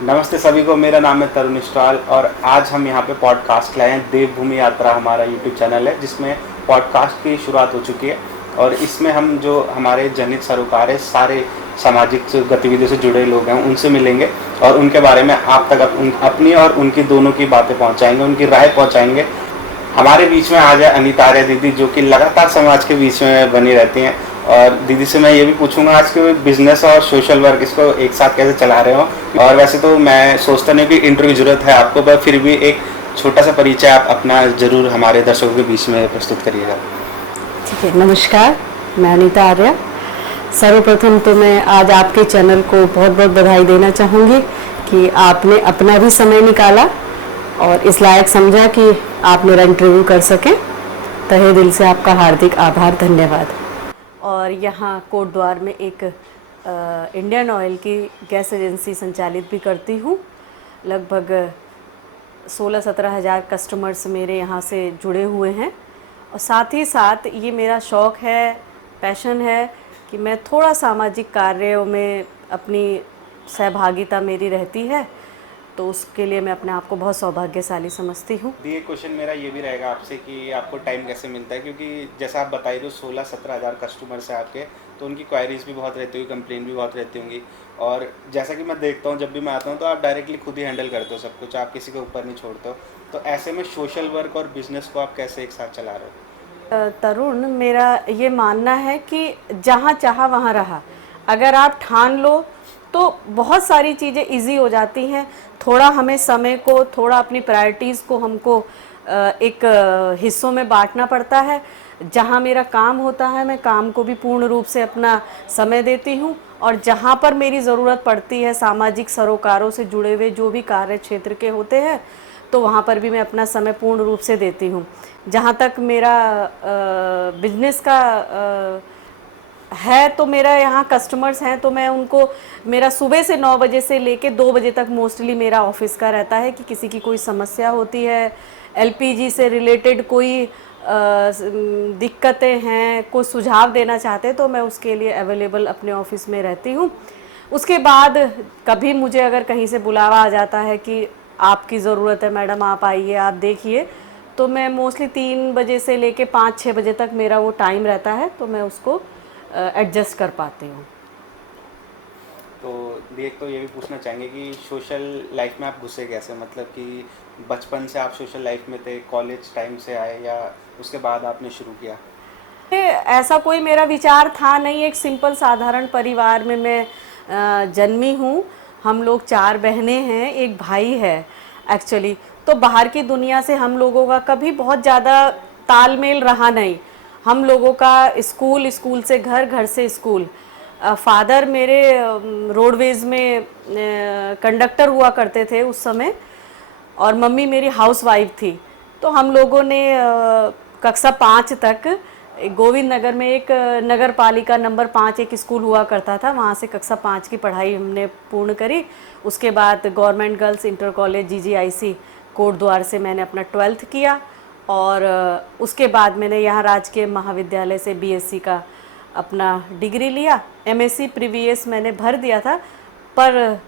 नमस्ते सभी को। मेरा नाम है तरुण स्टाल और आज हम यहाँ पे पॉडकास्ट लाए हैं। देवभूमि यात्रा हमारा यूट्यूब चैनल है जिसमें पॉडकास्ट की शुरुआत हो चुकी है और इसमें हम जो हमारे जनहित सरोकार है, सारे सामाजिक गतिविधियों से जुड़े लोग हैं, उनसे मिलेंगे और उनके बारे में आप तक अपनी और उनकी दोनों की बातें पहुँचाएंगे, उनकी राय पहुँचाएंगे। हमारे बीच में आज है अनीता आर्य दीदी, जो कि लगातार समाज के बीच में बनी रहती हैं। और दीदी से मैं ये भी पूछूंगा आज के बिजनेस और सोशल वर्क इसको एक साथ कैसे चला रहे हो। और वैसे तो मैं सोचता नहीं कि इंटरव्यू की जरूरत है आपको, पर फिर भी एक छोटा सा परिचय आप अपना जरूर हमारे दर्शकों के बीच में प्रस्तुत करिएगा। ठीक है, नमस्कार, मैं अनीता आर्य। सर्वप्रथम तो मैं आज आपके चैनल को बहुत बहुत बधाई देना चाहूँगी कि आपने अपना भी समय निकाला और इस लायक समझा कि आप मेरा इंटरव्यू कर सकें। तहे दिल से आपका हार्दिक आभार, धन्यवाद। और यहाँ कोटद्वार में एक इंडियन ऑयल की गैस एजेंसी संचालित भी करती हूँ। लगभग 16-17 हज़ार कस्टमर्स मेरे यहाँ से जुड़े हुए हैं और साथ ही साथ ये मेरा शौक़ है, पैशन है कि मैं थोड़ा सामाजिक कार्यों में अपनी सहभागिता मेरी रहती है, तो उसके लिए मैं अपने आप को बहुत सौभाग्यशाली समझती हूँ। ये क्वेश्चन मेरा ये भी रहेगा आपसे कि आपको टाइम कैसे मिलता है, क्योंकि जैसा आप बताइए तो 16-17 हज़ार कस्टमर्स हैं आपके, तो उनकी क्वायरीज भी बहुत रहती होगी, कंप्लेन भी बहुत रहती होंगी। और जैसा कि मैं देखता हूँ, जब भी मैं आता हूँ तो आप डायरेक्टली खुद ही हैंडल करते हो सब कुछ, आप किसी के ऊपर नहीं छोड़ते हो। तो ऐसे में सोशल वर्क और बिजनेस को आप कैसे एक साथ चला रहे हो? तरुण, मेरा ये मानना है कि जहाँ चाहा वहाँ रहा। अगर आप ठान लो तो बहुत सारी चीज़ें इजी हो जाती हैं। थोड़ा हमें समय को, थोड़ा अपनी प्रायोरिटीज़ को हमको एक हिस्सों में बांटना पड़ता है। जहाँ मेरा काम होता है, मैं काम को भी पूर्ण रूप से अपना समय देती हूँ और जहाँ पर मेरी ज़रूरत पड़ती है, सामाजिक सरोकारों से जुड़े हुए जो भी कार्य क्षेत्र के होते हैं, तो वहाँ पर भी मैं अपना समय पूर्ण रूप से देती हूँ। जहाँ तक मेरा बिजनेस का है, तो मेरा यहाँ कस्टमर्स हैं, तो मैं उनको, मेरा सुबह से 9 बजे से लेके 2 बजे तक मोस्टली मेरा ऑफिस का रहता है कि किसी की कोई समस्या होती है, एलपीजी से रिलेटेड कोई दिक्कतें हैं, कोई सुझाव देना चाहते हैं, तो मैं उसके लिए अवेलेबल अपने ऑफिस में रहती हूँ। उसके बाद कभी मुझे अगर कहीं से बुलावा आ जाता है कि आपकी ज़रूरत है मैडम, आप आइए, आप देखिए, तो मैं मोस्टली 3 बजे से लेके 5-6 बजे तक मेरा वो टाइम रहता है, तो मैं उसको एडजस्ट कर पाती हूँ। तो देख, तो ये भी पूछना चाहेंगे कि सोशल लाइफ में आप घुसे कैसे, मतलब कि बचपन से आप सोशल लाइफ में थे, कॉलेज टाइम से आए या उसके बाद आपने शुरू किया? ऐसा कोई मेरा विचार था नहीं। एक सिंपल साधारण परिवार में मैं जन्मी हूँ। हम लोग 4 बहनें हैं, एक भाई है एक्चुअली। तो बाहर की दुनिया से हम लोगों का कभी बहुत ज़्यादा तालमेल रहा नहीं। हम लोगों का स्कूल, स्कूल से घर, घर से स्कूल। फादर मेरे रोडवेज़ में कंडक्टर हुआ करते थे उस समय और मम्मी मेरी हाउसवाइफ थी। तो हम लोगों ने कक्षा 5 तक गोविंद नगर में एक नगर पालिका नंबर 5 एक स्कूल हुआ करता था, वहाँ से कक्षा 5 की पढ़ाई हमने पूर्ण करी। उसके बाद government girls inter college GGIC Kotdwar से मैंने अपना 12th किया और उसके बाद मैंने यहाँ राजकीय महाविद्यालय से बीएससी का अपना डिग्री लिया। एमएससी प्रीवियस मैंने भर दिया था, पर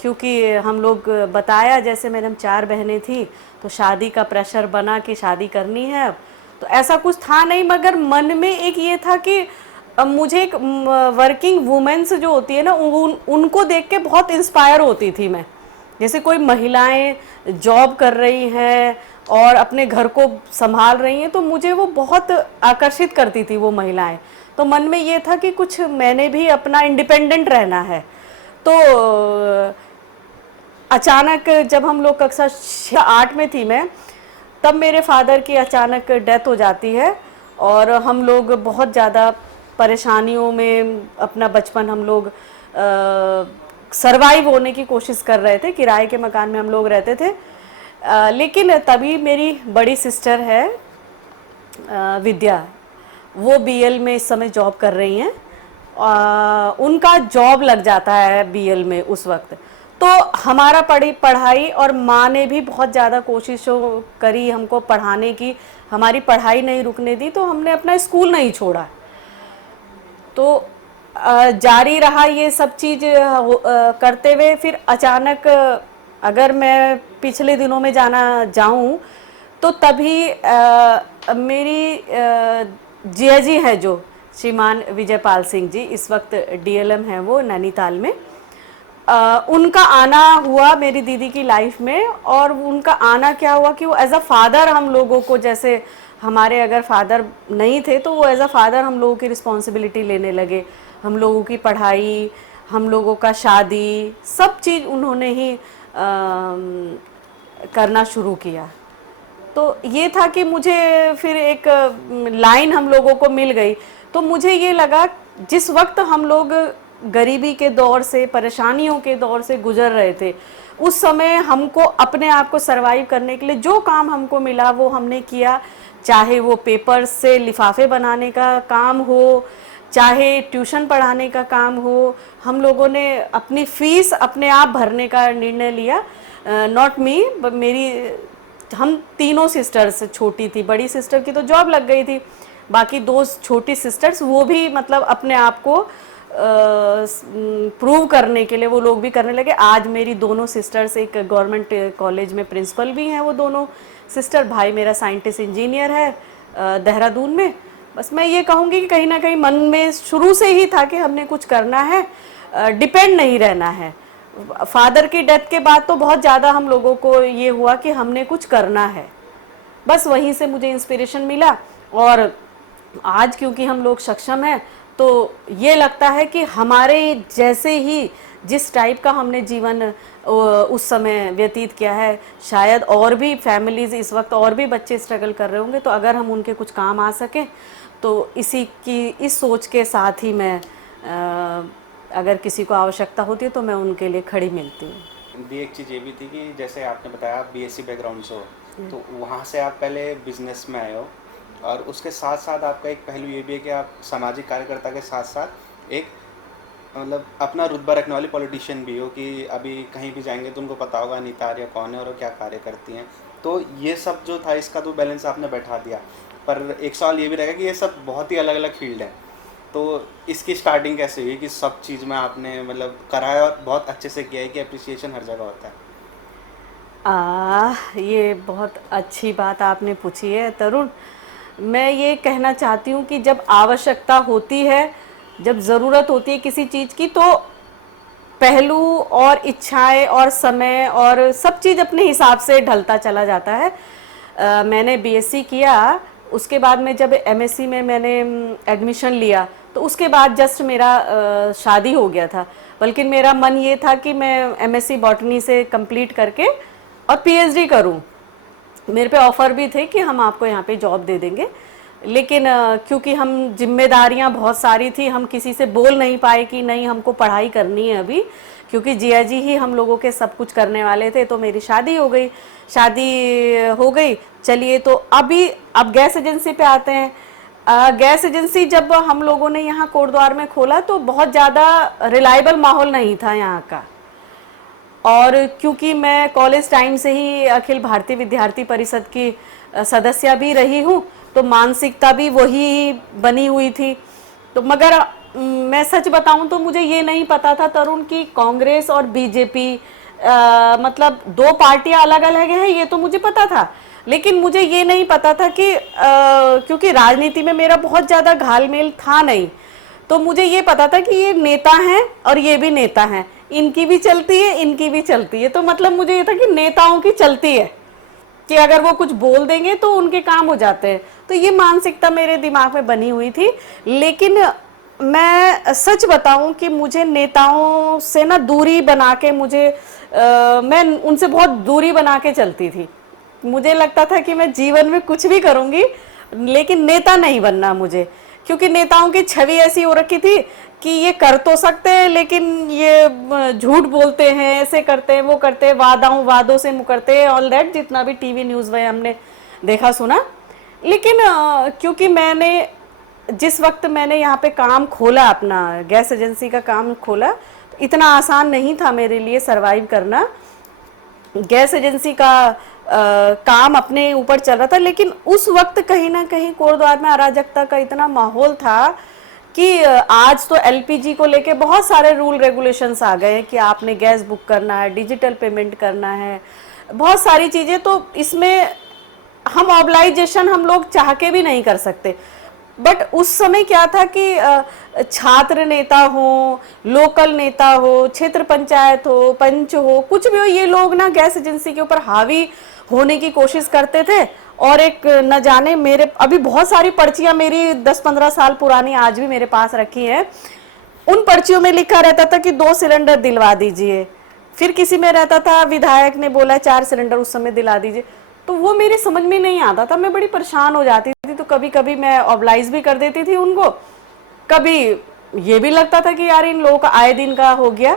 क्योंकि हम लोग बताया, जैसे मैंने, हम 4 बहनें थी, तो शादी का प्रेशर बना कि शादी करनी है अब। तो ऐसा कुछ था नहीं, मगर मन में एक ये था कि मुझे एक वर्किंग वुमेन्स जो होती है ना, उनको देख के बहुत इंस्पायर होती थी मैं। जैसे कोई महिलाएं जॉब कर रही हैं और अपने घर को संभाल रही हैं, तो मुझे वो बहुत आकर्षित करती थी वो महिलाएं। तो मन में ये था कि कुछ मैंने भी अपना इंडिपेंडेंट रहना है। तो अचानक जब हम लोग कक्षा 8 में थी मैं, तब मेरे फादर की अचानक डेथ हो जाती है और हम लोग बहुत ज़्यादा परेशानियों में अपना बचपन हम लोग सरवाइव होने की कोशिश कर रहे थे। किराए के मकान में हम लोग रहते थे। लेकिन तभी मेरी बड़ी सिस्टर है विद्या, वो बीएल में इस समय जॉब कर रही हैं। उनका जॉब लग जाता है बीएल में उस वक्त। तो हमारा पढ़ाई, और माँ ने भी बहुत ज़्यादा कोशिशों करी हमको पढ़ाने की, हमारी पढ़ाई नहीं रुकने दी, तो हमने अपना स्कूल नहीं छोड़ा। तो जारी रहा ये सब चीज़ करते हुए। फिर अचानक अगर मैं पिछले दिनों में जाऊं तो तभी मेरी जिया जी है जो श्रीमान विजयपाल सिंह जी, इस वक्त डीएलएम हैं वो नैनीताल में, उनका आना हुआ मेरी दीदी की लाइफ में। और उनका आना क्या हुआ कि वो एज अ फादर हम लोगों को, जैसे हमारे अगर फादर नहीं थे तो वो एज अ फादर हम लोगों की रिस्पॉन्सिबिलिटी लेने लगे। हम लोगों की पढ़ाई, हम लोगों का शादी, सब चीज़ उन्होंने ही करना शुरू किया। तो ये था कि मुझे फिर एक लाइन हम लोगों को मिल गई। तो मुझे ये लगा जिस वक्त हम लोग गरीबी के दौर से, परेशानियों के दौर से गुजर रहे थे, उस समय हमको अपने आप को सरवाइव करने के लिए जो काम हमको मिला वो हमने किया। चाहे वो पेपर से लिफाफे बनाने का काम हो, चाहे ट्यूशन पढ़ाने का काम हो, हम लोगों ने अपनी फीस अपने आप भरने का निर्णय लिया। नॉट मी, मेरी हम तीनों सिस्टर्स, छोटी थी, बड़ी सिस्टर की तो जॉब लग गई थी, बाकी दो छोटी सिस्टर्स वो भी मतलब अपने आप को प्रूव करने के लिए वो लोग भी करने लगे। आज मेरी दोनों सिस्टर्स एक गवर्नमेंट कॉलेज में प्रिंसिपल भी हैं वो दोनों सिस्टर। भाई मेरा साइंटिस्ट इंजीनियर है देहरादून में। बस मैं ये कहूँगी कि कहीं ना कहीं मन में शुरू से ही था कि हमने कुछ करना है, डिपेंड नहीं रहना है। फादर की डेथ के बाद तो बहुत ज़्यादा हम लोगों को ये हुआ कि हमने कुछ करना है। बस वहीं से मुझे इंस्पिरेशन मिला। और आज क्योंकि हम लोग सक्षम हैं तो ये लगता है कि हमारे जैसे ही जिस टाइप का हमने जीवन उस समय व्यतीत किया है, शायद और भी फैमिलीज़ इस वक्त और भी बच्चे स्ट्रगल कर रहे होंगे। तो अगर हम उनके कुछ काम आ सकें तो इस सोच के साथ ही मैं अगर किसी को आवश्यकता होती है तो मैं उनके लिए खड़ी मिलती हूँ। दी एक चीज़ ये भी थी कि जैसे आपने बताया आप बीएससी बैकग्राउंड से हो, तो वहाँ से आप पहले बिजनेस में आए हो, और उसके साथ साथ आपका एक पहलू ये भी है कि आप सामाजिक कार्यकर्ता के साथ साथ एक मतलब अपना रुतबा रखने वाली पॉलिटिशियन भी हो, कि अभी कहीं भी जाएंगे तो उनको पता होगा अनीता आर्या कौन है और वो क्या कार्य करती हैं। तो ये सब जो था इसका तो बैलेंस आपने बैठा दिया। पर एक सवाल ये भी रहेगा कि ये सब बहुत ही अलग अलग फील्ड हैं, तो इसकी स्टार्टिंग कैसे हुई कि सब चीज़ में आपने मतलब कराया और बहुत अच्छे से किया है कि अप्रिसिएशन हर जगह होता है? ये बहुत अच्छी बात आपने पूछी है तरुण। मैं ये कहना चाहती हूँ कि जब आवश्यकता होती है, जब ज़रूरत होती है किसी चीज़ की, तो पहलू और इच्छाएं और समय और सब चीज़ अपने हिसाब से ढलता चला जाता है। मैंने बीएससी किया, उसके बाद में जब एमएससी में मैंने एडमिशन लिया तो उसके बाद जस्ट मेरा शादी हो गया था। बल्कि मेरा मन ये था कि मैं एमएससी बॉटनी से कंप्लीट करके और पीएचडी करूं। मेरे पे ऑफ़र भी थे कि हम आपको यहाँ पे जॉब दे देंगे, लेकिन क्योंकि हम जिम्मेदारियाँ बहुत सारी थी, हम किसी से बोल नहीं पाए कि नहीं हमको पढ़ाई करनी है अभी, क्योंकि जिया जी ही हम लोगों के सब कुछ करने वाले थे। तो मेरी शादी हो गई। चलिए तो अब गैस एजेंसी पे आते हैं। गैस एजेंसी जब हम लोगों ने यहाँ कोटद्वार में खोला तो बहुत ज़्यादा रिलायबल माहौल नहीं था यहाँ का। और क्योंकि मैं कॉलेज टाइम से ही अखिल भारतीय विद्यार्थी परिषद की सदस्य भी रही हूँ, तो मानसिकता भी वही बनी हुई थी। तो मगर मैं सच बताऊं तो मुझे ये नहीं पता था तरुण कि कांग्रेस और बीजेपी मतलब दो पार्टियां अलग अलग हैं, ये तो मुझे पता था। लेकिन मुझे ये नहीं पता था कि क्योंकि राजनीति में मेरा बहुत ज़्यादा घालमेल था नहीं, तो मुझे ये पता था कि ये नेता हैं और ये भी नेता हैं, इनकी भी चलती है इनकी भी चलती है। तो मतलब मुझे ये था कि नेताओं की चलती है कि अगर वो कुछ बोल देंगे तो उनके काम हो जाते हैं। तो ये मानसिकता मेरे दिमाग में बनी हुई थी। लेकिन मैं सच बताऊं कि मुझे नेताओं से ना दूरी बना के मैं उनसे बहुत दूरी बना के चलती थी। मुझे लगता था कि मैं जीवन में कुछ भी करूंगी लेकिन नेता नहीं बनना मुझे, क्योंकि नेताओं की छवि ऐसी हो रखी थी कि ये कर तो सकते हैं लेकिन ये झूठ बोलते हैं, ऐसे करते हैं वो करते हैं, वादों से मुकरते हैं, ऑल दैट जितना भी टीवी न्यूज़ में हमने देखा सुना। लेकिन क्योंकि जिस वक्त मैंने यहाँ पे काम खोला, अपना गैस एजेंसी का काम खोला, तो इतना आसान नहीं था मेरे लिए सरवाइव करना। गैस एजेंसी का काम अपने ऊपर चल रहा था, लेकिन उस वक्त कहीं ना कहीं कोटद्वार में अराजकता का इतना माहौल था कि आज तो एलपीजी को लेके बहुत सारे रूल रेगुलेशंस आ गए हैं कि आपने गैस बुक करना है, डिजिटल पेमेंट करना है, बहुत सारी चीज़ें। तो इसमें हम ऑब्लाइजेशन हम लोग चाह के भी नहीं कर सकते। बट उस समय क्या था कि छात्र नेता हो, लोकल नेता हो, क्षेत्र पंचायत हो, पंच हो, कुछ भी हो, ये लोग ना गैस एजेंसी के ऊपर हावी होने की कोशिश करते थे। और एक न जाने मेरे अभी बहुत सारी पर्चियां मेरी 10-15 साल पुरानी आज भी मेरे पास रखी है। उन पर्चियों में लिखा रहता था कि 2 सिलेंडर दिलवा दीजिए, फिर किसी में रहता था विधायक ने बोला 4 सिलेंडर उस समय दिला दीजिए। तो वो मेरे समझ में नहीं आता था, मैं बड़ी परेशान हो जाती थी। तो कभी कभी मैं ऑब्लाइज भी कर देती थी उनको, कभी ये भी लगता था कि यार इन लोगों का आए दिन का हो गया।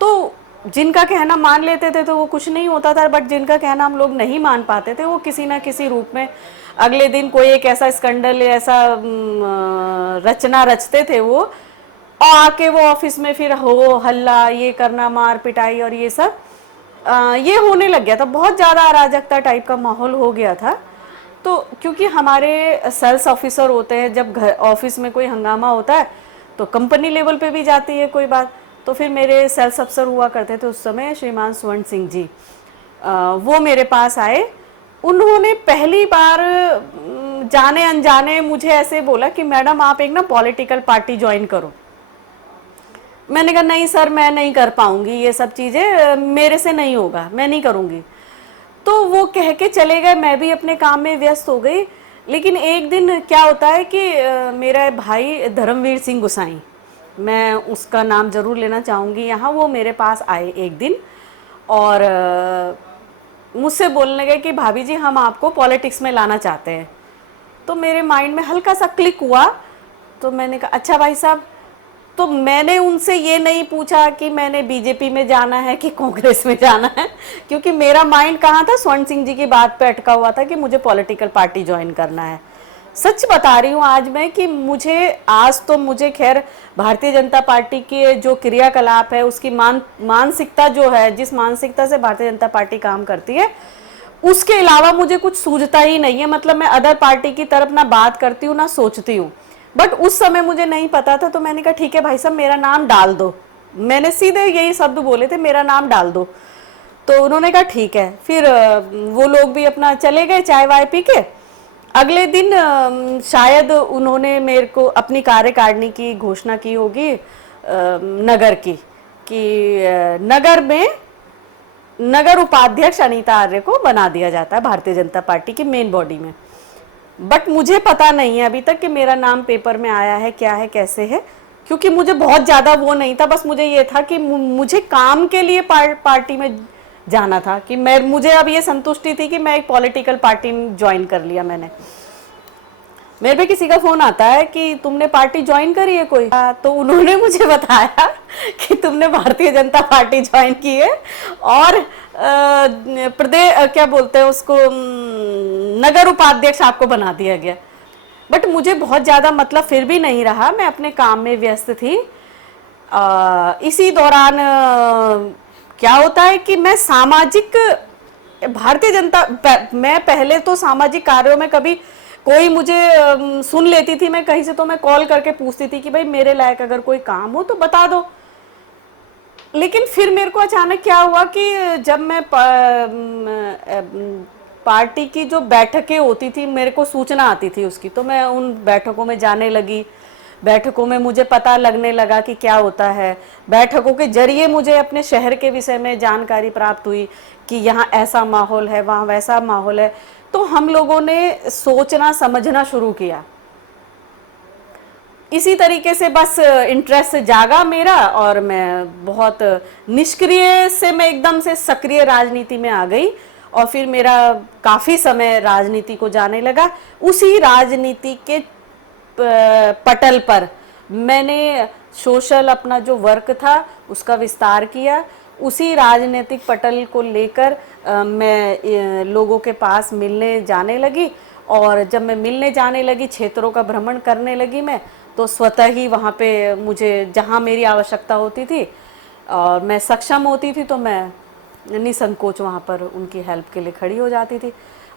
तो जिनका कहना मान लेते थे तो वो कुछ नहीं होता था, बट जिनका कहना हम लोग नहीं मान पाते थे वो किसी ना किसी रूप में अगले दिन कोई एक ऐसा स्कैंडल या ऐसा रचना रचते थे वो, और आके वो ऑफिस में फिर हो हल्ला, ये करना, मार पिटाई और ये सब ये होने लग गया था। बहुत ज़्यादा अराजकता टाइप का माहौल हो गया था। तो क्योंकि हमारे सेल्स ऑफिसर होते हैं, जब घर ऑफिस में कोई हंगामा होता है तो कंपनी लेवल पे भी जाती है कोई बात। तो फिर मेरे सेल्स अफसर हुआ करते थे उस समय, श्रीमान स्वर्ण सिंह जी, वो मेरे पास आए। उन्होंने पहली बार जाने अनजाने मुझे ऐसे बोला कि मैडम आप एक ना पॉलिटिकल पार्टी ज्वाइन करो। मैंने कहा नहीं सर, मैं नहीं कर पाऊंगी, ये सब चीज़ें मेरे से नहीं होगा, मैं नहीं करूंगी। तो वो कह के चले गए, मैं भी अपने काम में व्यस्त हो गई। लेकिन एक दिन क्या होता है कि मेरा भाई धर्मवीर सिंह गुसाई, मैं उसका नाम ज़रूर लेना चाहूँगी यहाँ, वो मेरे पास आए एक दिन और मुझसे बोलने गए कि भाभी जी हम आपको पॉलिटिक्स में लाना चाहते हैं। तो मेरे माइंड में हल्का सा क्लिक हुआ। तो मैंने कहा अच्छा भाई साहब। तो मैंने उनसे ये नहीं पूछा कि मैंने बीजेपी में जाना है कि कांग्रेस में जाना है, क्योंकि मेरा माइंड कहाँ था, स्वर्ण सिंह जी की बात पे अटका हुआ था कि मुझे पॉलिटिकल पार्टी ज्वाइन करना है। सच बता रही हूँ आज मैं कि मुझे खैर भारतीय जनता पार्टी के जो क्रियाकलाप है उसकी मानसिकता जो है, जिस मानसिकता से भारतीय जनता पार्टी काम करती है, उसके अलावा मुझे कुछ सूझता ही नहीं है। मतलब मैं अदर पार्टी की तरफ ना बात करती हूँ ना सोचती हूँ। बट उस समय मुझे नहीं पता था। तो मैंने कहा ठीक है भाई साहब मेरा नाम डाल दो। मैंने सीधे यही शब्द बोले थे, मेरा नाम डाल दो। तो उन्होंने कहा ठीक है। फिर वो लोग भी अपना चले गए चाय वाय पी के। अगले दिन शायद उन्होंने मेरे को अपनी कार्यकारिणी की घोषणा की होगी नगर की, कि नगर में नगर उपाध्यक्ष अनीता आर्य को बना दिया जाता है भारतीय जनता पार्टी की मेन बॉडी में। बट मुझे पता नहीं है अभी तक कि मेरा नाम पेपर में आया है, क्या है, कैसे है, क्योंकि मुझे बहुत ज़्यादा वो नहीं था। बस मुझे ये था कि मुझे काम के लिए पार्टी में जाना था, कि मुझे अब ये संतुष्टि थी कि मैं एक पॉलिटिकल पार्टी ज्वाइन कर लिया मैंने। मेरे पे किसी का फोन आता है कि तुमने पार्टी ज्वाइन करी है कोई, तो उन्होंने मुझे बताया कि तुमने भारतीय जनता पार्टी ज्वाइन की है और प्रदेश क्या बोलते हैं उसको, नगर उपाध्यक्ष आपको बना दिया गया। बट मुझे बहुत ज़्यादा मतलब फिर भी नहीं रहा, मैं अपने काम में व्यस्त थी। इसी दौरान क्या होता है कि मैं सामाजिक भारतीय जनता मैं पहले तो सामाजिक कार्यों में कभी कोई मुझे सुन लेती थी मैं कहीं से, तो मैं कॉल करके पूछती थी कि भाई मेरे लायक अगर कोई काम हो तो बता दो। लेकिन फिर मेरे को अचानक क्या हुआ कि जब मैं पार्टी की जो बैठकें होती थी मेरे को सूचना आती थी उसकी, तो मैं उन बैठकों में जाने लगी। बैठकों में मुझे पता लगने लगा कि क्या होता है। बैठकों के जरिए मुझे अपने शहर के विषय में जानकारी प्राप्त हुई कि यहाँ ऐसा माहौल है, वहाँ वैसा माहौल है। तो हम लोगों ने सोचना समझना शुरू किया। इसी तरीके से बस इंटरेस्ट जागा मेरा और मैं बहुत निष्क्रिय से मैं एकदम से सक्रिय राजनीति में आ गई और फिर मेरा काफ़ी समय राजनीति को जाने लगा। उसी राजनीति के पटल पर मैंने सोशल अपना जो वर्क था उसका विस्तार किया। उसी राजनीतिक पटल को लेकर मैं लोगों के पास मिलने जाने लगी और जब मैं मिलने जाने लगी, क्षेत्रों का भ्रमण करने लगी मैं, तो स्वतः ही वहाँ पे मुझे जहाँ मेरी आवश्यकता होती थी और मैं सक्षम होती थी तो मैं निसंकोच वहाँ पर उनकी हेल्प के लिए खड़ी हो जाती थी।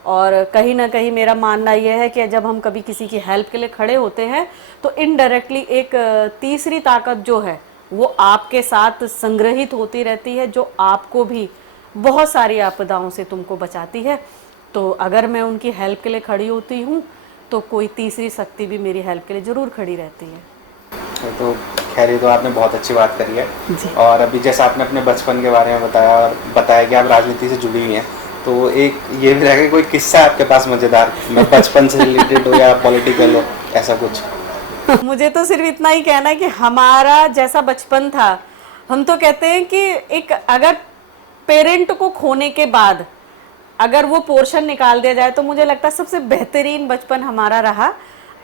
और कहीं ना कहीं मेरा मानना यह है कि जब हम कभी किसी की हेल्प के लिए खड़े होते हैं तो इनडायरेक्टली एक तीसरी ताकत जो है वो आपके साथ संग्रहित होती रहती है, जो आपको भी बहुत सारी आपदाओं से तुमको बचाती है। तो अगर मैं उनकी हेल्प के लिए खड़ी होती हूँ तो कोई तीसरी शक्ति भी मेरी हेल्प के लिए ज़रूर खड़ी रहती है। तो खैर ये तो आपने बहुत अच्छी बात करी है। जी। और अभी जैसा आपने अपने बचपन के बारे में बताया और बताया कि आप राजनीति से जुड़ी हुई हैं, तो एक ये भी रहेगा कोई किस्सा आपके पास मज़ेदार, मैं बचपन से रिलेटेड हो या पॉलिटिकल हो, ऐसा कुछ? मुझे तो सिर्फ इतना ही कहना है कि हमारा जैसा बचपन था, हम तो कहते हैं कि एक अगर पेरेंट को खोने के बाद अगर वो पोर्शन निकाल दिया जाए तो मुझे लगता है सबसे बेहतरीन बचपन हमारा रहा।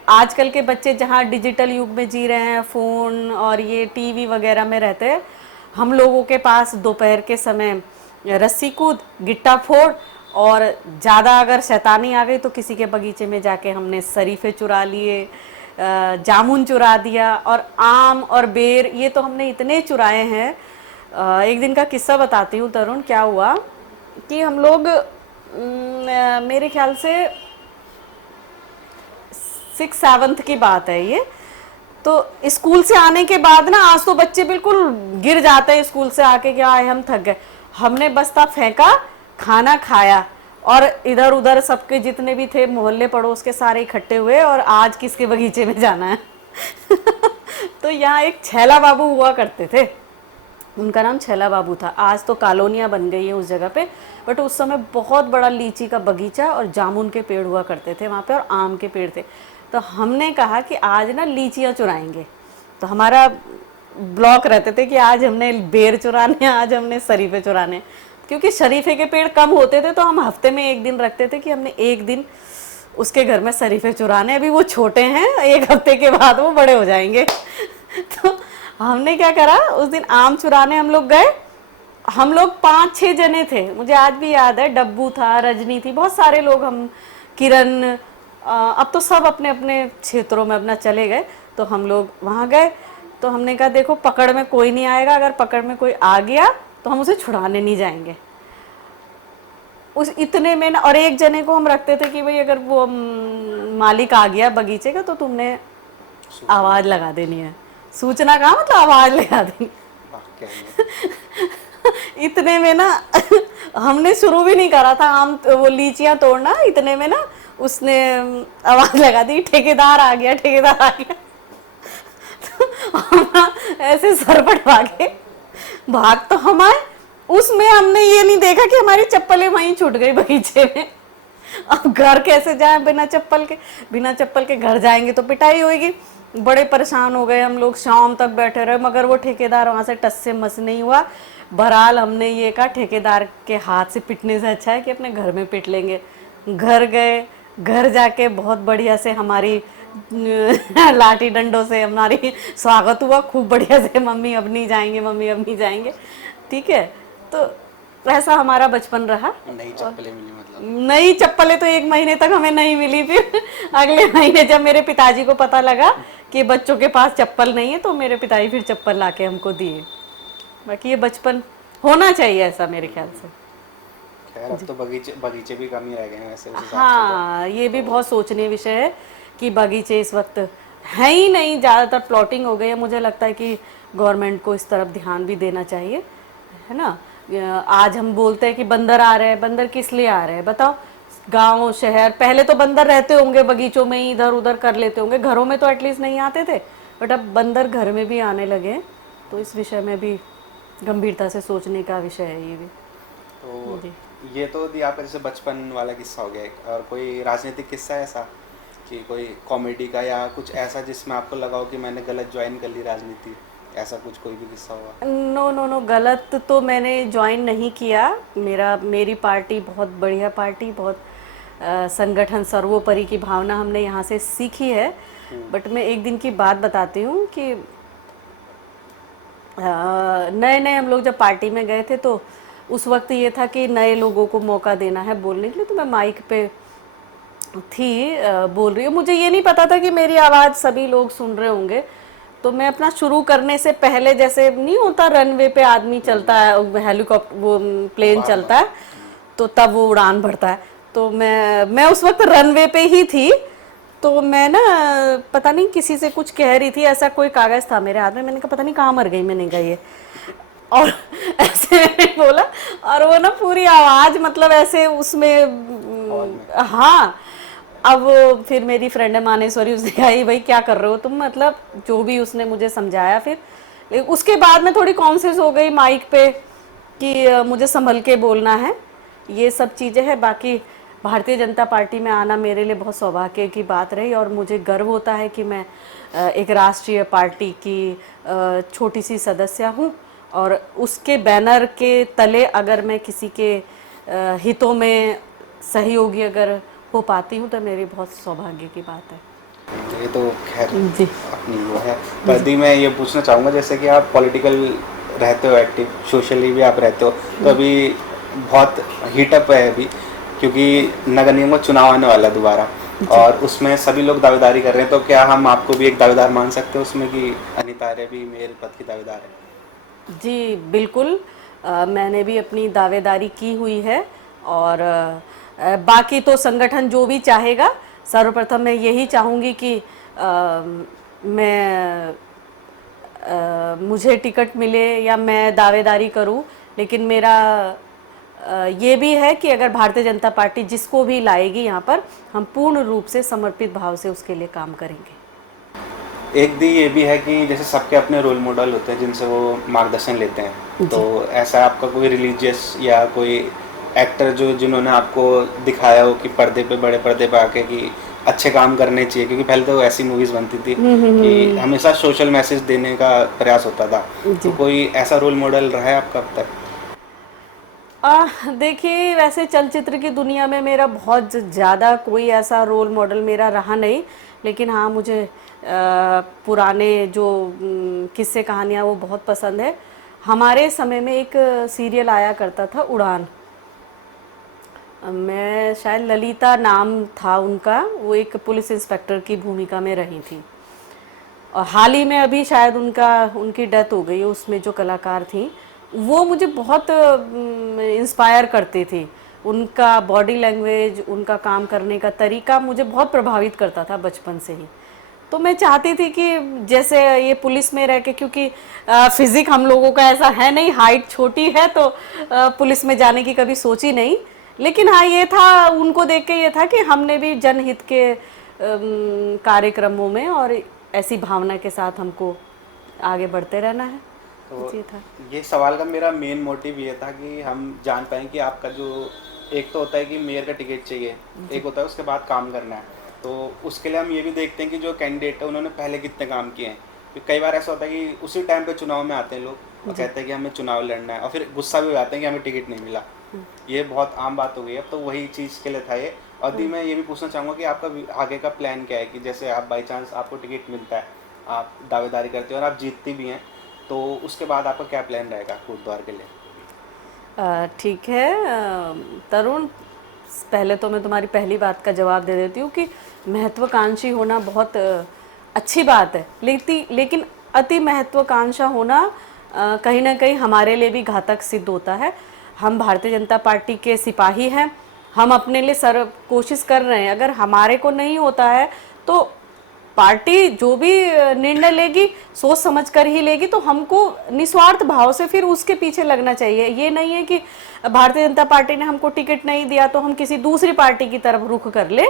आजकल के बच्चे जहाँ डिजिटल युग में जी रहे हैं, फ़ोन और ये टीवी वगैरह में रहते हैं, हम लोगों के पास दोपहर के समय रस्सी कूद, गिट्टा फोड़, और ज़्यादा अगर शैतानी आ गई तो किसी के बगीचे में जाके हमने शरीफे चुरा लिए, जामुन चुरा दिया, और आम और बेर ये तो हमने इतने चुराए हैं। एक दिन का किस्सा बताती हूँ तरुण, क्या हुआ कि हम लोग मेरे ख्याल से 6-7 की बात है ये, तो स्कूल से आने के बाद ना, आज तो बच्चे बिल्कुल गिर जाते हैं स्कूल से आके, क्या आए हम थक गए, हमने बस्ता फेंका, खाना खाया, और इधर उधर सबके जितने भी थे मोहल्ले पड़ोस के सारे इकट्ठे हुए, और आज किसके बगीचे में जाना है। तो यहाँ एक छैला बाबू हुआ करते थे, उनका नाम छैला बाबू था। आज तो कॉलोनियाँ बन गई है उस जगह पे, बट उस समय बहुत बड़ा लीची का बगीचा और जामुन के पेड़ हुआ करते थे वहाँ पे, और आम के पेड़ थे। तो हमने कहा कि आज ना लीचियाँ चुराएंगे। तो हमारा ब्लॉक रहते थे कि आज हमने बेर चुराने, आज हमने शरीफे चुराने। क्योंकि शरीफे के पेड़ कम होते थे तो हम हफ्ते में एक दिन रखते थे कि हमने एक दिन उसके घर में शरीफे चुराने। अभी वो छोटे हैं, एक हफ्ते के बाद वो बड़े हो जाएंगे। तो हमने क्या करा, उस दिन आम चुराने हम लोग गए। हम लोग 5-6 जने थे, मुझे आज भी याद है, डब्बू था, रजनी थी, बहुत सारे लोग, हम किरण, अब तो सब अपने अपने क्षेत्रों में अपना चले गए। तो हम लोग वहाँ गए, तो हमने कहा देखो पकड़ में कोई नहीं आएगा, अगर पकड़ में कोई आ गया तो हम उसे छुड़ाने नहीं जाएंगे। उस इतने में ना, और एक जने को हम रखते थे कि भाई अगर वो मालिक आ गया बगीचे का तो तुमने आवाज़ लगा देनी है। सूचना कहा, मतलब आवाज़ लगा देनी। इतने में ना हमने शुरू भी नहीं करा था आम वो लीचियां तोड़ना, इतने में ना उसने आवाज लगा दी, ठेकेदार आ गया, ठेकेदार आ गया। तो हम ऐसे सरपट भाग तो हम आए, उसमें हमने ये नहीं देखा कि हमारी चप्पलें वहीं छूट गई बगीचे में। अब घर कैसे जाए बिना चप्पल के घर जाएंगे तो पिटाई होगी। बड़े परेशान हो गए हम लोग, शाम तक बैठे रहे, मगर वो ठेकेदार वहाँ से टस से मस नहीं हुआ। बहरहाल हमने ये कहा ठेकेदार के हाथ से पिटने से अच्छा है कि अपने घर में पिट लेंगे। घर गए, घर जाके बहुत बढ़िया से हमारी लाठी डंडों से हमारी स्वागत हुआ, खूब बढ़िया से, मम्मी अब नहीं जाएंगे, मम्मी अब नहीं जाएंगे। ठीक है, तो ऐसा हमारा बचपन रहा। नई चप्पलें मिली, मतलब नई चप्पलें तो 1 महीने तक हमें नहीं मिली। फिर अगले महीने जब मेरे पिताजी को पता लगा कि बच्चों के पास चप्पल नहीं है तो मेरे पिताजी फिर चप्पल लाके हमको दिए। बाकी ये बचपन होना चाहिए ऐसा मेरे ख्याल से। खैर अब तो बगीचे भी कम ही रह गए हैं वैसे उस हिसाब से। हाँ, ये भी बहुत सोचनीय विषय है कि बगीचे इस वक्त है ही नहीं, ज़्यादातर प्लॉटिंग हो गई है। मुझे लगता है कि गवर्नमेंट को इस तरफ ध्यान भी देना चाहिए, है ना। आज हम बोलते हैं कि बंदर आ रहे हैं, बंदर किस लिए आ रहे हैं बताओ। गांव शहर, पहले तो बंदर रहते होंगे बगीचों में ही, इधर उधर कर लेते होंगे, घरों में तो एटलीस्ट नहीं आते थे, बट अब बंदर घर में भी आने लगे। तो इस विषय में भी गंभीरता से सोचने का विषय है ये भी। तो ये तो दी आपका जैसे बचपन वाला किस्सा हो गया एक, और कोई राजनीतिक किस्सा ऐसा कि कोई कॉमेडी का या कुछ ऐसा जिसमें आपको लगा हो कि मैंने गलत ज्वाइन कर ली राजनीति, ऐसा कुछ कोई भी किस्सा हुआ? नो, गलत तो मैंने ज्वाइन नहीं किया। मेरी पार्टी बहुत बढ़िया पार्टी, बहुत संगठन सर्वोपरि की भावना हमने यहाँ से सीखी है। बट मैं एक दिन की बात बताती हूँ कि नए नए हम लोग जब पार्टी में गए थे तो उस वक्त ये था कि नए लोगों को मौका देना है बोलने के लिए। तो मैं माइक पे थी, बोल रही हूँ, मुझे ये नहीं पता था कि मेरी आवाज़ सभी लोग सुन रहे होंगे। तो मैं अपना शुरू करने से पहले, जैसे नहीं होता रनवे पे आदमी चलता है, हेलीकॉप्टर वो प्लेन चलता है, तो तब वो उड़ान भरता है, तो मैं उस वक्त रनवे पे ही थी, तो मैं ना पता नहीं किसी से कुछ कह रही थी, ऐसा कोई कागज था मेरे हाथ में, मैंने कहा पता नहीं कहाँ मर गई, मैंने कहा ये, और ऐसे मैंने बोला, और वो ना पूरी आवाज मतलब ऐसे उसमें, हाँ। अब फिर मेरी फ्रेंड है मानेश्वरी, उसने कहा भाई क्या कर रहे हो तुम, मतलब जो भी उसने मुझे समझाया। फिर उसके बाद मैं थोड़ी कॉन्शियस हो गई माइक पे कि मुझे संभल के बोलना है, ये सब चीज़ें हैं। बाकी भारतीय जनता पार्टी में आना मेरे लिए बहुत सौभाग्य की बात रही, और मुझे गर्व होता है कि मैं एक राष्ट्रीय पार्टी की छोटी सी सदस्य हूँ, और उसके बैनर के तले अगर मैं किसी के हितों में सहयोगी अगर हो पाती हूँ तो मेरी बहुत सौभाग्य की बात है। ये तो खैर जी अपनी वो है। प्रदी मैं ये पूछना चाहूँगा, जैसे कि आप पॉलिटिकल रहते हो, एक्टिव सोशली भी आप रहते हो, तो अभी बहुत हीटअप है अभी, क्योंकि नगर निगम चुनाव आने वाला है दोबारा, और उसमें सभी लोग दावेदारी कर रहे हैं, तो क्या हम आपको भी एक दावेदार मान सकते हैं उसमें कि अनीता आर्य भी मेयर पद की दावेदार है? जी बिल्कुल, मैंने भी अपनी दावेदारी की हुई है, और बाकी तो संगठन जो भी चाहेगा, सर्वप्रथम मैं यही चाहूँगी कि मुझे टिकट मिले या मैं दावेदारी करूं, लेकिन मेरा ये भी है कि अगर भारतीय जनता पार्टी जिसको भी लाएगी यहाँ पर, हम पूर्ण रूप से समर्पित भाव से उसके लिए काम करेंगे। एक दी ये भी है कि जैसे सबके अपने रोल मॉडल होते हैं जिनसे वो मार्गदर्शन लेते हैं, तो ऐसा आपका कोई रिलीजियस या कोई एक्टर जो जिन्होंने आपको दिखाया हो कि पर्दे पे, बड़े पर्दे पे आके कि अच्छे काम करने चाहिए, क्योंकि पहले तो ऐसी मूवीज बनती थी कि हमेशा सोशल मैसेज देने का प्रयास होता था, तो कोई ऐसा रोल मॉडल रहा है आपका अब तक? देखिए, वैसे चलचित्र की दुनिया में मेरा बहुत ज़्यादा कोई ऐसा रोल मॉडल मेरा रहा नहीं, लेकिन हाँ मुझे पुराने जो किस्से कहानियाँ वो बहुत पसंद है। हमारे समय में एक सीरियल आया करता था उड़ान, मैं शायद ललिता नाम था उनका, वो एक पुलिस इंस्पेक्टर की भूमिका में रही थी, और हाल ही में अभी शायद उनकी डेथ हो गई। उसमें जो कलाकार थी वो मुझे बहुत इंस्पायर करती थी, उनका बॉडी लैंग्वेज, उनका काम करने का तरीका मुझे बहुत प्रभावित करता था बचपन से ही। तो मैं चाहती थी कि जैसे ये पुलिस में रह के, क्योंकि फिजिक हम लोगों का ऐसा है नहीं, हाइट छोटी है, तो पुलिस में जाने की कभी सोची नहीं, लेकिन हाँ ये था, उनको देख के ये था कि हमने भी जनहित के कार्यक्रमों में और ऐसी भावना के साथ हमको आगे बढ़ते रहना है। तो ये था। ये सवाल का मेरा मेन मोटिव ये था कि हम जान पाएँ कि आपका जो, एक तो होता है कि मेयर का टिकट चाहिए, एक होता है उसके बाद काम करना है, तो उसके लिए हम ये भी देखते हैं कि जो कैंडिडेट है उन्होंने पहले कितने काम किए हैं। कई बार ऐसा होता है कि उसी टाइम पे चुनाव में आते हैं लोग और कहते हैं कि हमें चुनाव लड़ना है, और फिर गुस्सा भी हो जाते हैं कि हमें टिकट नहीं मिला। ये बहुत आम बात हो गई है, तो वही चीज़ के लिए था ये। और दी मैं ये भी पूछना चाहूँगा कि आपका आगे का प्लान क्या है, कि जैसे आप बाई चांस आपको टिकट मिलता है, आप दावेदारी करते हो और आप जीतती भी हैं, तो उसके बाद आपका क्या प्लान रहेगा कोटद्वार के लिए? ठीक है तरुण, पहले तो मैं तुम्हारी पहली बात का जवाब दे देती हूँ कि महत्वाकांक्षी होना बहुत अच्छी बात है, लेकिन अति महत्वाकांक्षा होना कहीं ना कहीं हमारे लिए भी घातक सिद्ध होता है। हम भारतीय जनता पार्टी के सिपाही हैं, हम अपने लिए सर्व कोशिश कर रहे हैं, अगर हमारे को नहीं होता है तो पार्टी जो भी निर्णय लेगी सोच समझ कर ही लेगी, तो हमको निस्वार्थ भाव से फिर उसके पीछे लगना चाहिए। ये नहीं है कि भारतीय जनता पार्टी ने हमको टिकट नहीं दिया तो हम किसी दूसरी पार्टी की तरफ रुख कर ले।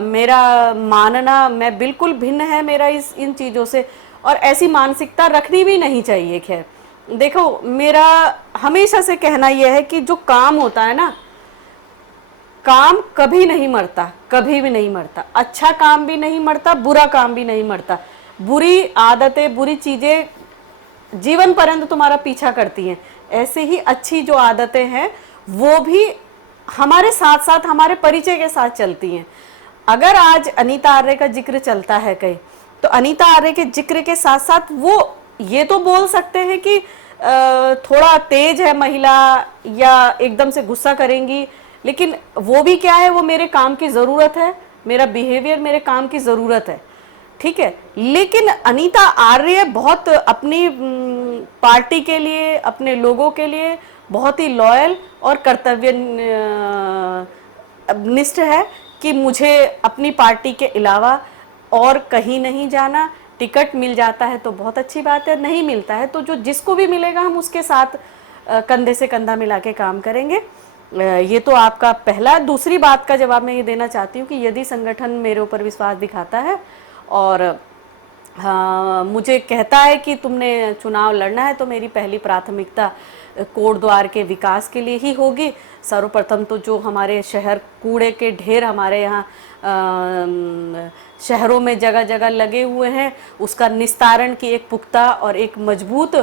मेरा मानना मैं बिल्कुल भिन्न है मेरा इन चीज़ों से, और ऐसी मानसिकता रखनी भी नहीं चाहिए। खैर देखो, मेरा हमेशा से कहना यह है कि जो काम होता है ना, काम कभी नहीं मरता, कभी भी नहीं मरता, अच्छा काम भी नहीं मरता, बुरा काम भी नहीं मरता। बुरी आदतें, बुरी चीज़ें जीवन पर्यंत तुम्हारा पीछा करती हैं, ऐसे ही अच्छी जो आदतें हैं वो भी हमारे साथ साथ हमारे परिचय के साथ चलती हैं। अगर आज अनीता आर्य का जिक्र चलता है कहीं, तो अनीता आर्य के जिक्र के साथ साथ वो ये तो बोल सकते हैं कि थोड़ा तेज है महिला या एकदम से गुस्सा करेंगी, लेकिन वो भी क्या है, वो मेरे काम की ज़रूरत है, मेरा बिहेवियर मेरे काम की ज़रूरत है, ठीक है। लेकिन अनीता आर्य बहुत अपनी पार्टी के लिए, अपने लोगों के लिए बहुत ही लॉयल और कर्तव्य निष्ठ है कि मुझे अपनी पार्टी के अलावा और कहीं नहीं जाना। टिकट मिल जाता है तो बहुत अच्छी बात है, नहीं मिलता है तो जो जिसको भी मिलेगा हम उसके साथ कंधे से कंधा मिला के काम करेंगे। ये तो आपका पहला। दूसरी बात का जवाब मैं ये देना चाहती हूँ कि यदि संगठन मेरे ऊपर विश्वास दिखाता है और हाँ, मुझे कहता है कि तुमने चुनाव लड़ना है, तो मेरी पहली प्राथमिकता कोटद्वार के विकास के लिए ही होगी। सर्वप्रथम तो जो हमारे शहर कूड़े के ढेर हमारे यहाँ शहरों में जगह जगह लगे हुए हैं, उसका निस्तारण की एक पुख्ता और एक मजबूत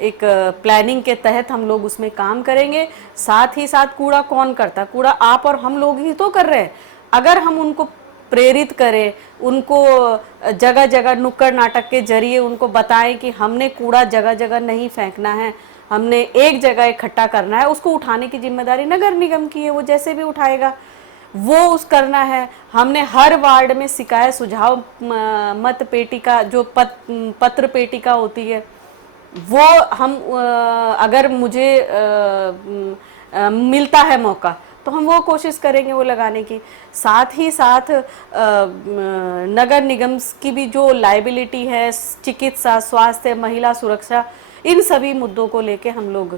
एक प्लानिंग के तहत हम लोग उसमें काम करेंगे। साथ ही साथ कूड़ा कौन करता, कूड़ा आप और हम लोग ही तो कर रहे हैं। अगर हम उनको प्रेरित करें, उनको जगह जगह नुक्कड़ नाटक के जरिए उनको बताएं कि हमने कूड़ा जगह जगह नहीं फेंकना है, हमने एक जगह इकट्ठा करना है, उसको उठाने की जिम्मेदारी नगर निगम की है, वो जैसे भी उठाएगा वो उस करना है। हमने हर वार्ड में शिकायत सुझाव मत पेटिका जो पत्र पेटिका होती है वो हम अगर मुझे मिलता है मौका तो हम वो कोशिश करेंगे वो लगाने की। साथ ही साथ नगर निगम की भी जो लायबिलिटी है, चिकित्सा, स्वास्थ्य, महिला सुरक्षा, इन सभी मुद्दों को लेके हम लोग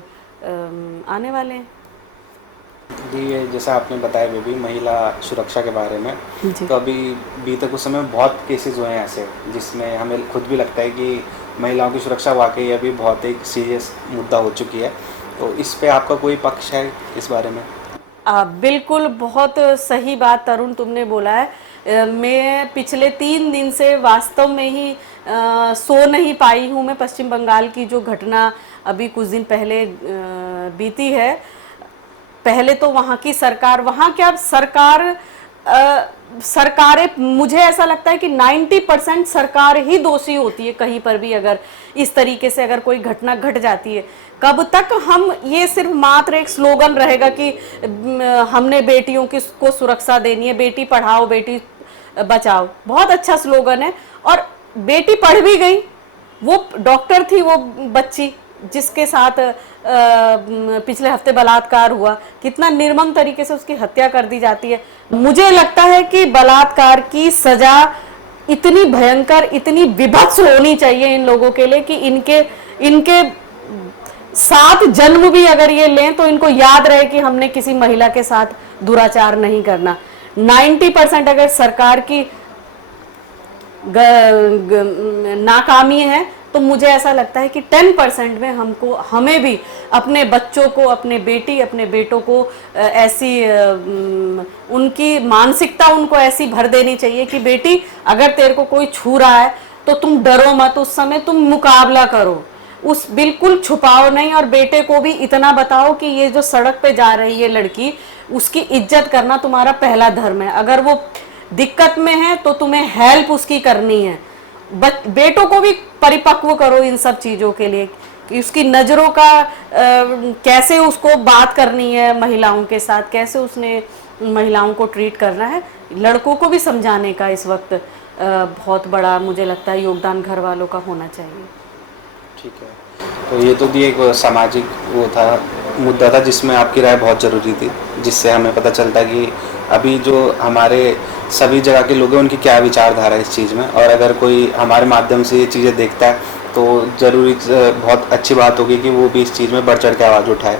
आने वाले हैं। ये जैसा आपने बताया बेबी महिला सुरक्षा के बारे में, तो अभी बीते कुछ समय में बहुत केसेस हुए हैं ऐसे जिसमें हमें खुद भी लगता है कि महिलाओं की सुरक्षा वाकई अभी बहुत एक सीरियस मुद्दा हो चुकी है। तो इस पे आपका कोई पक्ष है इस बारे में? बिल्कुल, बहुत सही बात तरुण तुमने बोला है। मैं पिछले 3 दिन से वास्तव में ही सो नहीं पाई हूँ। मैं पश्चिम बंगाल की जो घटना अभी कुछ दिन पहले बीती है, पहले तो वहाँ की सरकार, वहाँ क्या सरकारें, मुझे ऐसा लगता है कि 90% सरकार ही दोषी होती है कहीं पर भी अगर इस तरीके से अगर कोई घटना घट जाती है। कब तक हम ये सिर्फ मात्र एक स्लोगन रहेगा कि हमने बेटियों की को सुरक्षा देनी है, बेटी पढ़ाओ बेटी बचाओ, बहुत अच्छा स्लोगन है। और बेटी पढ़ भी गई, वो डॉक्टर थी वो बच्ची जिसके साथ पिछले हफ्ते बलात्कार हुआ, कितना निर्मम तरीके से उसकी हत्या कर दी जाती है। मुझे लगता है कि बलात्कार की सजा इतनी भयंकर, इतनी विभत्स होनी चाहिए इन लोगों के लिए कि इनके 7 जन्म भी अगर ये लें तो इनको याद रहे कि हमने किसी महिला के साथ दुराचार नहीं करना। 90% अगर सरकार की नाकामी है तो मुझे ऐसा लगता है कि 10% में हमें भी अपने बच्चों को, अपने बेटी, अपने बेटों को ऐसी उनकी मानसिकता उनको ऐसी भर देनी चाहिए कि बेटी अगर तेरे को कोई छू रहा है तो तुम डरो मत, उस समय तुम मुकाबला करो, उस बिल्कुल छुपाओ नहीं। और बेटे को भी इतना बताओ कि ये जो सड़क पे जा रही है लड़की, उसकी इज्जत करना तुम्हारा पहला धर्म है। अगर वो दिक्कत में है तो तुम्हें हेल्प उसकी करनी है। बेटों को भी परिपक्व करो इन सब चीज़ों के लिए कि उसकी नज़रों का कैसे उसको बात करनी है महिलाओं के साथ, कैसे उसने महिलाओं को ट्रीट करना है। लड़कों को भी समझाने का इस वक्त बहुत बड़ा मुझे लगता है योगदान घर वालों का होना चाहिए। ठीक है, तो ये तो भी एक सामाजिक वो था, मुद्दा था जिसमें आपकी राय बहुत ज़रूरी थी, जिससे हमें पता चलता कि अभी जो हमारे सभी जगह के लोग हैं उनकी क्या विचारधारा है इस चीज़ में। और अगर कोई हमारे माध्यम से ये चीज़ें देखता है तो ज़रूरी बहुत अच्छी बात होगी कि वो भी इस चीज़ में बढ़ चढ़ के आवाज़ उठाए।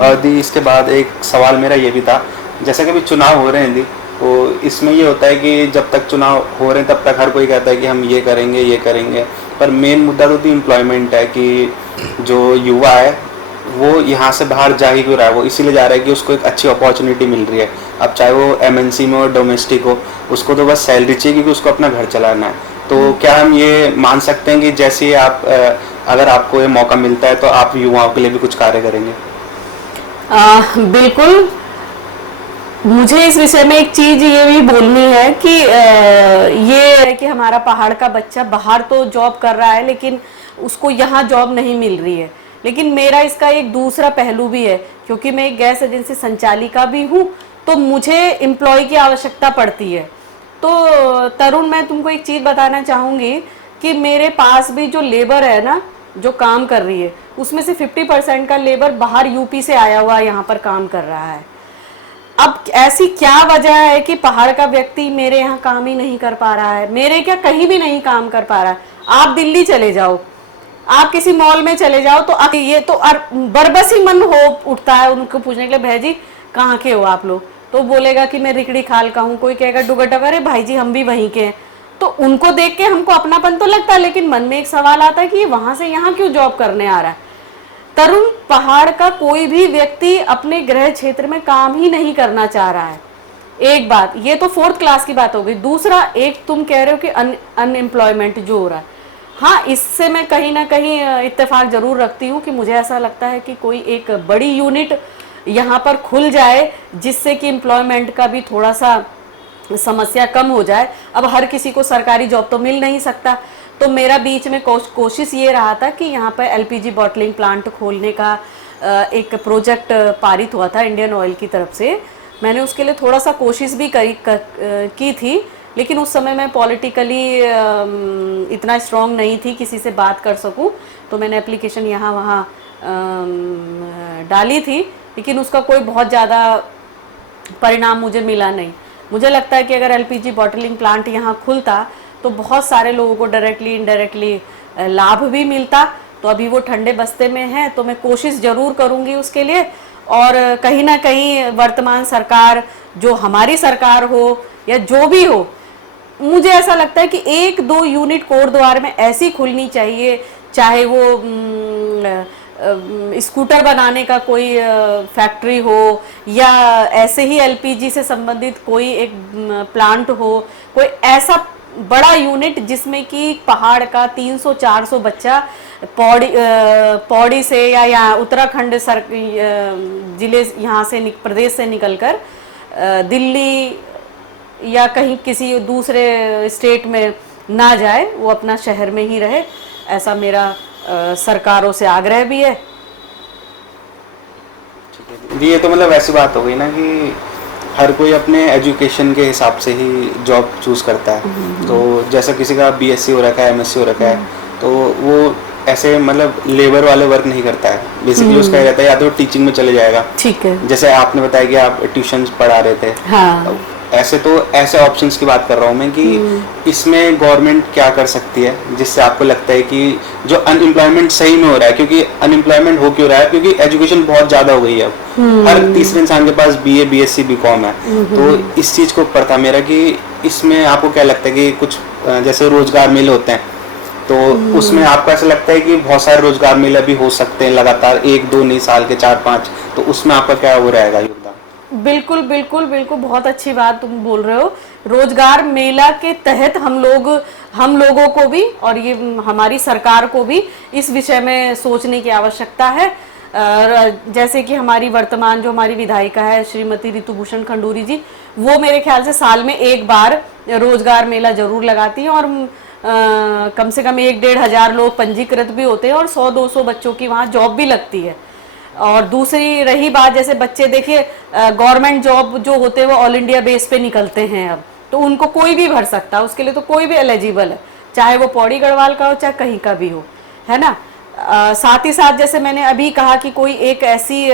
और दी इसके बाद एक सवाल मेरा ये भी था, जैसे कि अभी चुनाव हो रहे हैं दी, तो इसमें ये होता है कि जब तक चुनाव हो रहे हैं तब तक हर कोई कहता है कि हम ये करेंगे, पर मेन मुद्दा तो एम्प्लॉयमेंट है कि जो युवा है वो यहाँ से बाहर जा ही क्यों रहा है, वो इसीलिए जा रहा है कि उसको एक अच्छी अपॉर्चुनिटी मिल रही है। अब चाहे वो MNC में हो, डोमेस्टिक हो, उसको तो बस सैलरी चाहिए क्योंकि उसको अपना घर चलाना है। तो क्या हम ये मान सकते हैं कि जैसे आप अगर आपको ये मौका मिलता है तो आप युवाओं के लिए भी कुछ कार्य करेंगे? बिल्कुल। मुझे इस विषय में एक चीज ये भी बोलनी है कि ये है कि हमारा पहाड़ का बच्चा बाहर तो जॉब कर रहा है लेकिन उसको यहाँ जॉब नहीं मिल रही है। लेकिन मेरा इसका एक दूसरा पहलू भी है, क्योंकि मैं एक गैस एजेंसी संचालिका भी हूँ तो मुझे एम्प्लॉय की आवश्यकता पड़ती है। तो तरुण, मैं तुमको एक चीज़ बताना चाहूँगी कि मेरे पास भी जो लेबर है ना, जो काम कर रही है, उसमें से 50% का लेबर बाहर यूपी से आया हुआ यहाँ पर काम कर रहा है। अब ऐसी क्या वजह है कि पहाड़ का व्यक्ति मेरे यहाँ काम ही नहीं कर पा रहा है, मेरे क्या कहीं भी नहीं काम कर पा रहा है। आप दिल्ली चले जाओ, आप किसी मॉल में चले जाओ, तो ये तो बरबस ही मन हो उठता है उनको पूछने के लिए, भाई जी कहाँ के हो आप लोग, तो बोलेगा कि मैं रिकड़ी खाल का हूँ, कोई कहेगा डुगरडगर, अरे भाई जी हम भी वहीं के हैं। तो उनको देख के हमको अपनापन तो लगता है, लेकिन मन में एक सवाल आता है कि ये वहां से यहाँ क्यों जॉब करने आ रहा है। तरुण पहाड़ का कोई भी व्यक्ति अपने गृह क्षेत्र में काम ही नहीं करना चाह रहा है। एक बात ये तो 4th क्लास की बात हो गई। दूसरा, एक तुम कह रहे हो कि अनएम्प्लॉयमेंट जो हो रहा है, हाँ इससे मैं कहीं ना कहीं इत्तेफाक जरूर रखती हूँ कि मुझे ऐसा लगता है कि कोई एक बड़ी यूनिट यहाँ पर खुल जाए जिससे कि एम्प्लॉयमेंट का भी थोड़ा सा समस्या कम हो जाए। अब हर किसी को सरकारी जॉब तो मिल नहीं सकता, तो मेरा बीच में कोशिश ये रहा था कि यहाँ पर एलपीजी बॉटलिंग प्लांट खोलने का एक प्रोजेक्ट पारित हुआ था इंडियन ऑयल की तरफ से। मैंने उसके लिए थोड़ा सा कोशिश भी की थी, लेकिन उस समय मैं पॉलिटिकली इतना स्ट्रांग नहीं थी किसी से बात कर सकूं, तो मैंने एप्लीकेशन यहाँ वहाँ डाली थी, लेकिन उसका कोई बहुत ज़्यादा परिणाम मुझे मिला नहीं। मुझे लगता है कि अगर एलपीजी बॉटलिंग प्लांट यहाँ खुलता तो बहुत सारे लोगों को डायरेक्टली इनडायरेक्टली लाभ भी मिलता। तो अभी वो ठंडे बस्ते में है, तो मैं कोशिश ज़रूर करूँगी उसके लिए। और कहीं ना कहीं वर्तमान सरकार, जो हमारी सरकार हो या जो भी हो, मुझे ऐसा लगता है कि 1-2 यूनिट कोटद्वार में ऐसी खुलनी चाहिए, चाहे वो स्कूटर बनाने का कोई फैक्ट्री हो या ऐसे ही एलपीजी से संबंधित कोई एक प्लांट हो, कोई ऐसा बड़ा यूनिट जिसमें कि पहाड़ का 300-400 बच्चा पौड़ी से या उत्तराखंड जिले यहाँ से प्रदेश से निकलकर दिल्ली या कहीं किसी दूसरे स्टेट में ना जाए, वो अपना शहर में ही रहे। ऐसा मेरा सरकारों से आग्रह भी है। जी, ये तो मतलब ऐसी बात हो गई ना कि हर कोई अपने एजुकेशन के हिसाब से ही जॉब चूज करता है। तो जैसा किसी का बीएससी हो रखा है, एमएससी हो रखा है, तो वो ऐसे मतलब लेबर वाले वर्क नहीं करता है। बेसिकली उसका रहता है या तो टीचिंग में चले जाएगा। ठीक है। जैसे आपने बताया कि आप ट्यूशन पढ़ा रहे थे। हाँ। ऐसे ऑप्शंस की बात कर रहा हूँ मैं कि इसमें गवर्नमेंट क्या कर सकती है जिससे आपको लगता है कि जो अनएम्प्लॉयमेंट सही में हो रहा है, क्योंकि अनएम्प्लॉयमेंट हो क्यों रहा है, क्योंकि एजुकेशन बहुत ज्यादा हो गई है। अब हर तीसरे इंसान के पास बीए, बीएससी, बीकॉम है। तो इस चीज को ऊपर था मेरा कि इसमें आपको क्या लगता है कि कुछ जैसे रोजगार मेले होते हैं, तो उसमें आपको ऐसा लगता है कि बहुत सारे रोजगार मेले भी हो सकते हैं लगातार, 1-2 नहीं, साल के 4-5, तो उसमें आपका क्या वो रहेगा योगदान? बिल्कुल बिल्कुल बिल्कुल, बहुत अच्छी बात तुम बोल रहे हो। रोजगार मेला के तहत हम लोगों को भी और ये हमारी सरकार को भी इस विषय में सोचने की आवश्यकता है। जैसे कि हमारी वर्तमान जो हमारी विधायिका है श्रीमती ऋतुभूषण खंडूरी जी, वो मेरे ख्याल से साल में एक बार रोजगार मेला जरूर लगाती हैं और कम से कम 1-1.5 हजार लोग पंजीकृत भी होते हैं और 100-200 बच्चों की वहाँ जॉब भी लगती है। और दूसरी रही बात, जैसे बच्चे देखिए गवर्नमेंट जॉब जो होते हैं वो ऑल इंडिया बेस पे निकलते हैं अब, तो उनको कोई भी भर सकता है, उसके लिए तो कोई भी एलिजिबल है, चाहे वो पौड़ी गढ़वाल का हो चाहे कहीं का भी हो, है ना। साथ ही साथ जैसे मैंने अभी कहा कि कोई एक ऐसी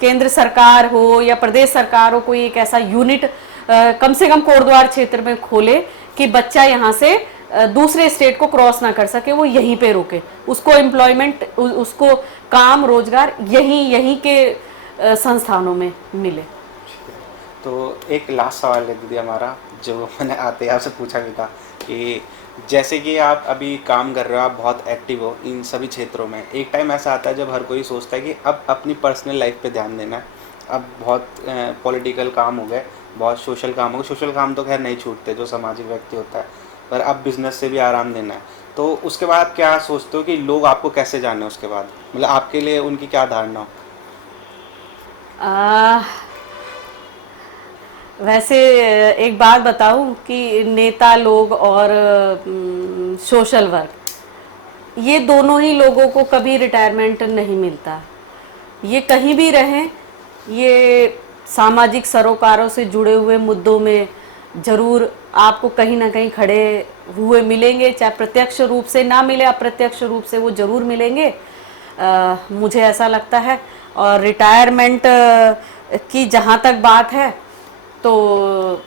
केंद्र सरकार हो या प्रदेश सरकार हो, कोई एक ऐसा यूनिट कम से कम कोटद्वार क्षेत्र में खोले कि बच्चा यहाँ से दूसरे स्टेट को क्रॉस ना कर सके, वो यहीं पे रुके, उसको एम्प्लॉयमेंट, उसको काम रोजगार यहीं के संस्थानों में मिले। तो एक लास्ट सवाल है दीदी हमारा, जो मैंने आते ही आपसे पूछा भी था कि जैसे कि आप अभी काम कर रहे हो, आप बहुत एक्टिव हो इन सभी क्षेत्रों में, एक टाइम ऐसा आता है जब हर कोई सोचता है कि अब अपनी पर्सनल लाइफ पे ध्यान देना है, अब बहुत पॉलिटिकल काम हो गए, बहुत सोशल काम हो गए। सोशल काम तो खैर नहीं छूटते, जो सामाजिक व्यक्ति होता है, पर अब बिजनेस से भी आराम देना है। तो उसके बाद क्या सोचते हो कि लोग आपको कैसे जाने उसके बाद, मतलब आपके लिए उनकी क्या धारणा हो? वैसे एक बात बताऊं कि नेता लोग और सोशल वर्क, ये दोनों ही लोगों को कभी रिटायरमेंट नहीं मिलता। ये कहीं भी रहें, ये सामाजिक सरोकारों से जुड़े हुए मुद्दों में जरूर आपको कहीं ना कहीं खड़े हुए मिलेंगे, चाहे प्रत्यक्ष रूप से ना मिले, अप्रत्यक्ष रूप से वो जरूर मिलेंगे। मुझे ऐसा लगता है। और रिटायरमेंट की जहाँ तक बात है तो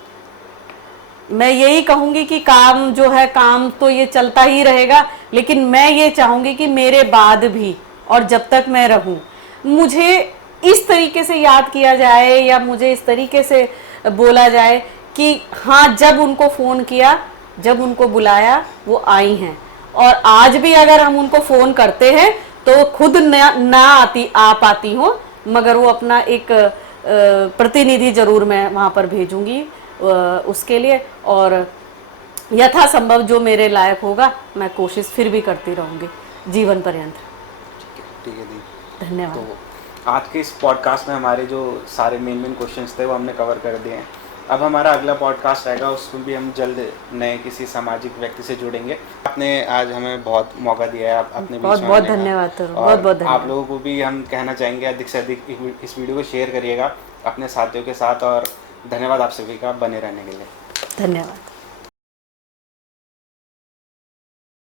मैं यही कहूँगी कि काम जो है, काम तो ये चलता ही रहेगा, लेकिन मैं ये चाहूँगी कि मेरे बाद भी और जब तक मैं रहूँ मुझे इस तरीके से याद किया जाए या मुझे इस तरीके से बोला जाए कि हाँ, जब उनको फ़ोन किया, जब उनको बुलाया, वो आई हैं। और आज भी अगर हम उनको फ़ोन करते हैं तो खुद ना आ पाती हो, मगर वो अपना एक प्रतिनिधि ज़रूर मैं वहाँ पर भेजूँगी उसके लिए, और यथासंभव जो मेरे लायक होगा मैं कोशिश फिर भी करती रहूँगी जीवन पर्यंत। ठीक है दी। धन्यवाद। तो आज के इस पॉडकास्ट में हमारे जो सारे मेन क्वेश्चंस थे वो हमने कवर कर दिए हैं। अब हमारा अगला पॉडकास्ट रहेगा, उसमें भी हम जल्द नए किसी सामाजिक व्यक्ति से जुड़ेंगे। आपने आज हमें बहुत मौका दिया है, आप अपने बहुत बीच में बहुत आने का। धन्यवाद तरुण, और बहुत बहुत धन्यवाद। आप लोगों को भी हम कहना चाहेंगे अधिक से अधिक इस वीडियो को शेयर करिएगा अपने साथियों के साथ। और धन्यवाद आप सभी का बने रहने के लिए। धन्यवाद।